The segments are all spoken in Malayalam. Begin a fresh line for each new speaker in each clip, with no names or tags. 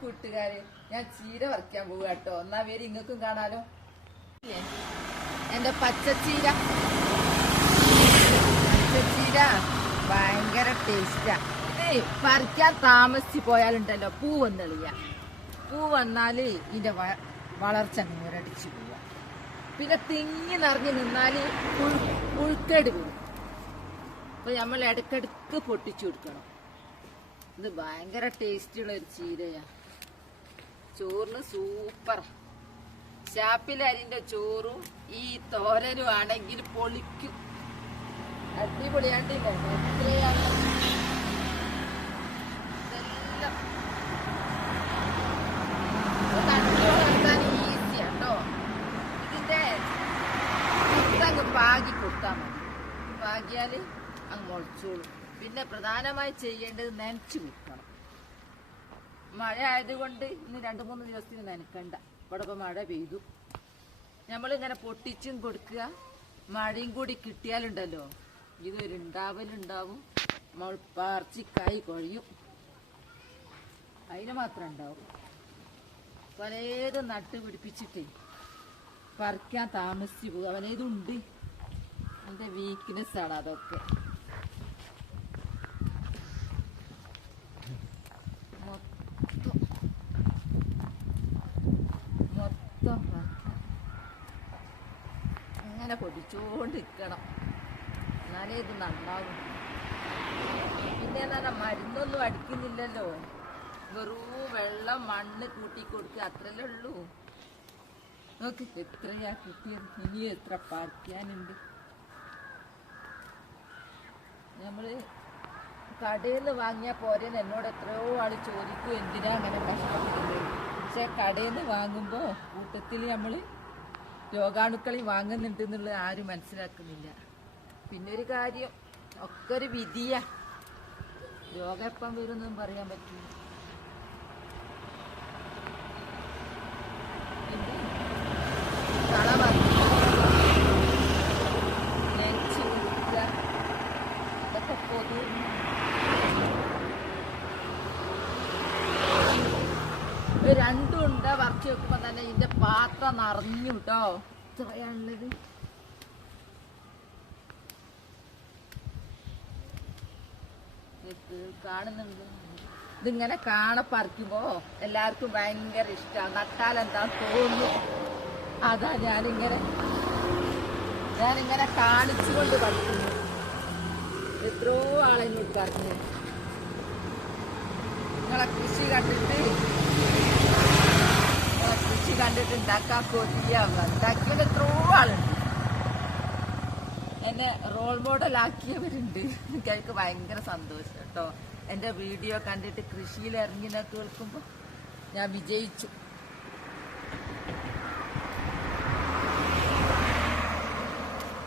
കൂട്ടുകാര് ഞാൻ ചീര പറിക്കാൻ പോവുക കേട്ടോ. എന്നാ പേര് ഇങ്ങക്കും കാണാലോ? എന്റെ പച്ചച്ചീര. പച്ചച്ചീര ഭയങ്കര ടേസ്റ്റാ ഇത് പറിക്കാൻ താമസിച്ച് പോയാലുണ്ടല്ലോ പൂ വന്നെളിയ. പൂ വന്നാൽ ഇതിന്റെ വളർച്ച മുരടിച്ചു പോവുക പിന്നെ തിങ്ങി നിറഞ്ഞു നിന്നാൽ ഉൾക്കടി വരും അപ്പൊ നമ്മൾ ഇടക്കിടക്ക് പൊട്ടിച്ചു കൊടുക്കണം. ഇത് ഭയങ്കര ടേസ്റ്റുള്ള ഒരു ചീരയാ. ചോറിന് സൂപ്പർ ചാപ്പിലരിന്റെ ചോറും ഈ തോരനും ആണെങ്കിൽ പൊളിക്കും. അടിപൊളിയാണ്ടില്ല? എത്രയാണ് ഇതിന്റെ അങ്ങ് പാകി കൊടുത്താൽ മതി. പാകിയാൽ അങ്ങ് മുളച്ചോളും. പിന്നെ പ്രധാനമായി ചെയ്യേണ്ടത് നനച്ചു കൊടുക്കണം മഴ ആയതുകൊണ്ട് ഇന്ന് രണ്ട് മൂന്ന് ദിവസത്തിന് നനക്കണ്ട. ഇവിടെ ഇപ്പൊ മഴ പെയ്തു. നമ്മളിങ്ങനെ പൊട്ടിച്ചും കൊടുക്കുക. മഴയും കൂടി കിട്ടിയാലുണ്ടല്ലോ. ഇതൊരു ഉണ്ടാവലുണ്ടാവും. നമ്മൾ കൊഴിയും. അതിന് മാത്രം ഉണ്ടാവും. പലതും നട്ട് പിടിപ്പിച്ചിട്ട് പറിക്കാൻ താമസിച്ചു പോകും അവനേതുണ്ട്. എന്റെ വീക്ക്നെസ് ആണ് അതൊക്കെ. പറിക്കാം. അങ്ങനെ പൊടിച്ചുകൊണ്ടിരിക്കണം എന്നാലേ ഇത് നന്നാവും. പിന്നെ എന്താ മരുന്നൊന്നും അടിക്കുന്നില്ലല്ലോ. വെറും വെള്ളം മണ്ണ് കൂട്ടി കൊടുക്കുക അത്രല്ലേ ഉള്ളൂ. നോക്ക് എത്രയാ കിട്ടിയത്. ഇനി എത്ര പറിക്കാനുണ്ട്. നമ്മൾ കടയിൽ നിന്ന് വാങ്ങിയാൽ പോരെന്ന് എന്നോട് എത്രയോ ആൾ ചോദിക്കും എന്തിനാ അങ്ങനെ കഷ്ടപ്പെടുന്നത് പക്ഷെ കടയിൽ നിന്ന് വാങ്ങുമ്പോ കൂട്ടത്തിൽ നമ്മൾ രോഗാണുക്കളി വാങ്ങുന്നുണ്ട് എന്നുള്ളത് ആരും മനസ്സിലാക്കുന്നില്ല. പിന്നെ ഒരു കാര്യം ഒക്കെ ഒരു വിധിയാ. രോഗം എപ്പം വരുമെന്നും പറയാൻ പറ്റില്ല. രണ്ടും ഉണ്ട് വറച്ച് വെക്കുമ്പോ തന്നെ ഇതിന്റെ പാത്രം നിറഞ്ഞു കേട്ടോ ഇത്രയാണുള്ളത്. ഇത് കാണുന്നുണ്ട്. ഇതിങ്ങനെ കാണ പറിക്കുമ്പോ എല്ലാവർക്കും ഭയങ്കര ഇഷ്ടമാണ് നട്ടാൽ എന്താ തോന്നുന്നു. അതാ ഞാനിങ്ങനെ ഞാനിങ്ങനെ കാണിച്ചുകൊണ്ട് പഠിക്കുന്നു എത്രയോ ആളെ പറഞ്ഞു നിങ്ങളെ കൃഷി കണ്ടിട്ട് നിങ്ങളെ കൃഷി കണ്ടിട്ട് ഉണ്ടാക്കാൻ കൊതിയാവുക ഉണ്ടാക്കിയത് എത്രയോ ആളുണ്ട്. എന്നെ റോൾ മോഡൽ ആക്കിയവരുണ്ട്. എനിക്ക് ഭയങ്കര സന്തോഷം കേട്ടോ. എന്റെ വീഡിയോ കണ്ടിട്ട് കൃഷിയിൽ ഇറങ്ങിനെ കേൾക്കുമ്പോൾ ഞാൻ വിജയിച്ചു.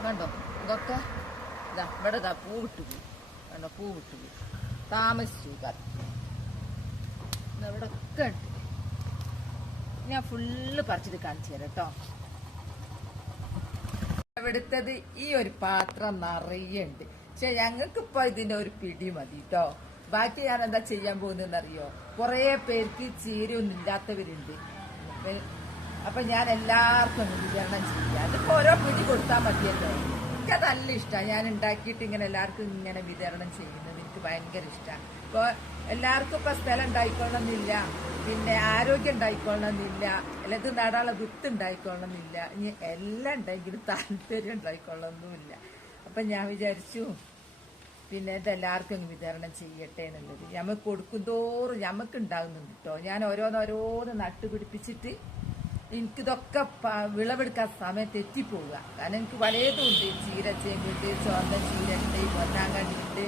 കണ്ടോ? ഇതൊക്കെ ഇതാ ഇവിടെ ഇതാ പൂ വിട്ടു പോയി. കണ്ടോ? പൂ വിട്ടു പോയി. താമസിച്ചു. കറക്റ്റ് ഇവിടെ ഒക്കെ ഉണ്ട്? ഞാൻ ഫുള്ള് പറിച്ചിട്ട് കാണിച്ചു തരാം കേട്ടോ എടുത്തത് ഈ ഒരു പാത്രം നിറയുണ്ട്. പക്ഷെ ഞങ്ങൾക്ക് ഇപ്പൊ ഇതിന്റെ ഒരു പിടി മതി കേട്ടോ ബാക്കി ഞാൻ എന്താ ചെയ്യാൻ പോകുന്നതെന്ന് അറിയോ കൊറേ പേർക്ക് ചീരയൊന്നും ഇല്ലാത്തവരുണ്ട് അപ്പൊ- ഞാൻ എല്ലാവർക്കും വിതരണം ചെയ്യാം. അതിപ്പോ ഓരോ പിടി കൊടുത്താൽ മതിയല്ലോ. എനിക്കത് നല്ല ഇഷ്ടമാണ് ഞാൻ ഉണ്ടാക്കിയിട്ട് ഇങ്ങനെ എല്ലാവർക്കും ഇങ്ങനെ വിതരണം ചെയ്യുന്നത് എനിക്ക് ഭയങ്കര ഇഷ്ടമാണ് ഇപ്പോൾ എല്ലാവർക്കും ഇപ്പം സ്ഥലം ഉണ്ടായിക്കൊള്ളണമെന്നില്ല. പിന്നെ ആരോഗ്യം ഉണ്ടായിക്കൊള്ളണമെന്നില്ല. അല്ലെങ്കിൽ നടാനുള്ള വിത്ത് ഉണ്ടായിക്കൊള്ളണമെന്നില്ല. ഇനി എല്ലാം ഉണ്ടെങ്കിലും താല്പര്യം ഉണ്ടായിക്കൊള്ളണമെന്നില്ല. അപ്പം ഞാൻ വിചാരിച്ചു പിന്നെ ഇതെല്ലാവർക്കും വിതരണം ചെയ്യട്ടെ എന്നുള്ളത്. ഞമ്മക്ക് കൊടുക്കും തോറും ഞമ്മക്ക് ഉണ്ടാകുന്നുണ്ട് കേട്ടോ ഞാൻ ഓരോന്നോരോന്ന് നട്ടുപിടിപ്പിച്ചിട്ട് എനിക്കിതൊക്കെ വിളവെടുക്കാൻ സമയത്ത് എത്തിപ്പോവുക കാരണം എനിക്ക് പലതും ഉണ്ട്. ചീര ചേമ്പുണ്ട് ഉണ്ട് പൊന്നാങ്കണ്ണി ഉണ്ട്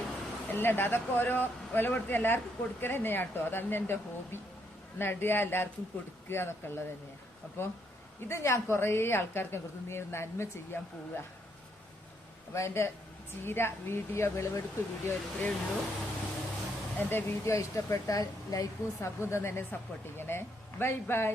എല്ലാം ഉണ്ട്. അതൊക്കെ ഓരോ വിളവെടുത്ത് എല്ലാവർക്കും കൊടുക്കണ തന്നെയാ കേട്ടോ അതാണ് എന്റെ ഹോബി. നടുക എല്ലാവർക്കും കൊടുക്കുക എന്നൊക്കെ ഉള്ളത് തന്നെയാണ് അപ്പോൾ ഇത് ഞാൻ കുറേ ആൾക്കാർക്ക് കൊടുത്ത് നന്മ ചെയ്യാൻ പോവുക. അപ്പോൾ എന്റെ ചീര വീഡിയോ വിളവെടുപ്പ് വീഡിയോ ഇത്രയേ ഉള്ളൂ. എന്റെ വീഡിയോ ഇഷ്ടപ്പെട്ടാൽ ലൈക്കും സബും തന്നെ സപ്പോർട്ട് ചെയ്യണേ. Bye bye.